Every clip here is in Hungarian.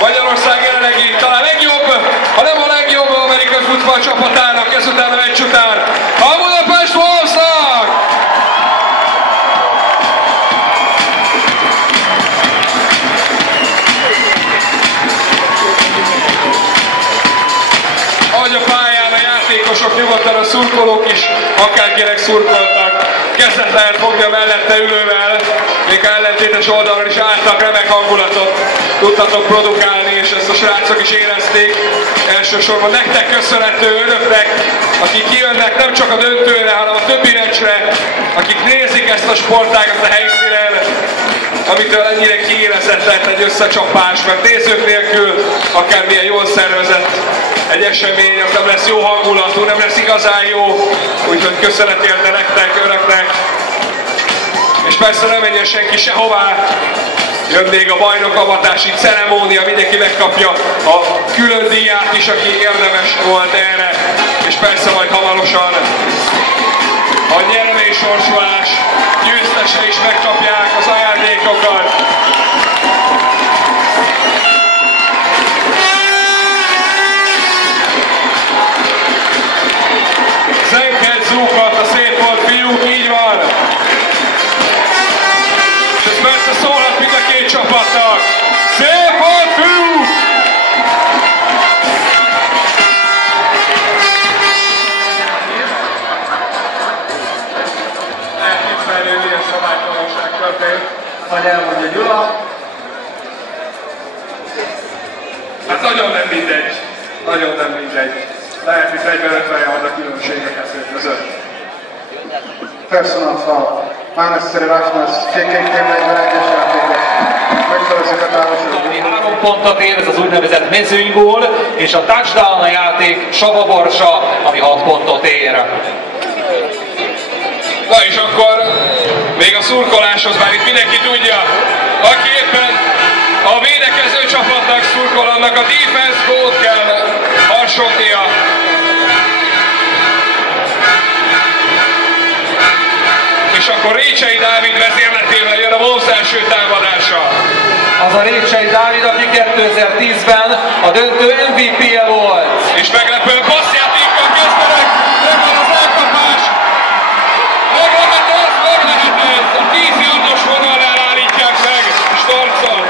Magyarország jelenlegi talán legjobb, ha nem a legjobb amerikai futball csapatának ezután a meccs után a Budapest Wolvesnak! Ahogy a pályán a játékosok, nyugodtan a szurkolók is akárkinek szurkoltak. Kezet lehet fogni a mellette ülővel, még ellentétes oldalon is álltak, remek hangulatot tudtatok produkálni, és ezt a srácok is érezték. Elsősorban nektek köszönhető, önöknek, akik kijönnek nem csak a döntőre, hanem a többi meccsre, akik nézik ezt a sportágat a helyszínen, amitől ennyire kiélezett lett egy összecsapás, mert nézők nélkül akármilyen jól szervezett egy esemény, az nem lesz jó hangulatú, nem lesz igazán jó, úgyhogy köszönet érte nektek, önöknek. És persze nem menjen senki sehová, jön még a bajnokavatási ceremónia, mindenki megkapja a külön díját is, aki érdemes volt erre, és persze majd hamarosan a nyereményi sorsolás győztese is megkapják az ajándékokat. Zenket, zúkat, a szép volt fiúk, így van. És ez persze szólhat mind a két csapatnak. Szép volt fiúk! Lehet itt felé, milyen szabálytalanság történt. Majd elmondja Gyula. Hát nagyon nem mindegy. Nagyon nem mindegy. Lehet itt 40-50 yard a különbségek között. Personal foul. Unnecessary roughness. Kicking team 41-es játékos. Megfelelőzik a távolság. 3 pontot ér, ez az úgynevezett mezőnygól, és a touchdown a játék Sava Borsa, ami 6 pontot ér. Na és akkor még a szurkoláshoz, már itt mindenki tudja, aki éppen a védekező csapatnak szurkol, annak a defense gólt kell harsognia. És akkor Récsei Dávid vezérletével jön a Wolves első támadása. Az a Récsei Dávid, aki 2010-ben a döntő MVP-je volt. És meglepően passzjátékkal kezdenek, megvan az elkapás. Meglehet ez, a 10 yardos vonalnál állítják meg, Starccal.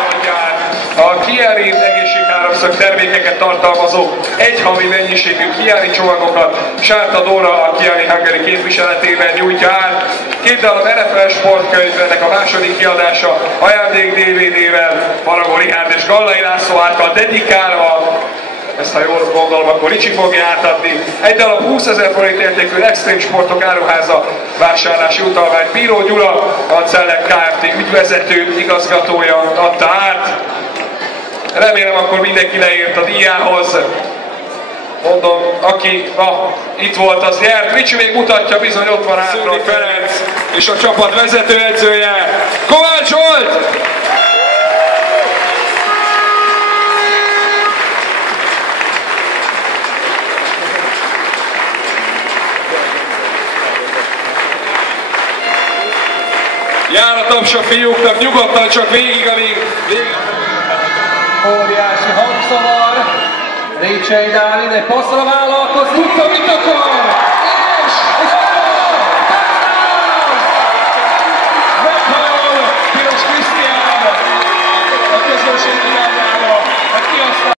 A Chiari egészségháromszög termékeket tartalmazó egy havi mennyiségű Chiari csomagokat Sárta Dóra a Chiari Hungary képviseletében nyújtja át. Képzel a NFL sportkönyvnek a második kiadása ajándék DVD-vel Faragó Rihárd és Gallai László által dedikálva. Ezt ha jól gondolom, akkor Ricsi fogja átadni. Egy darab 20 000 forint értékű Extreme Sportok áruháza vásárlási utalványt Bíró Gyula, a Cellek Kft. Ügyvezető igazgatója adta át. Remélem akkor mindenki leért a díjához. Mondom, aki itt volt, az nyert. Ricsi még mutatja, bizony ott van hátra Ferenc és a csapat vezetőedzője, Kovács Zsolt! Jár a taps a fiúknak, nyugodtan csak végig, amíg... Óriási hangszavar. Récsei Dávid egy passzra vállalkoz, tudta, mit akar!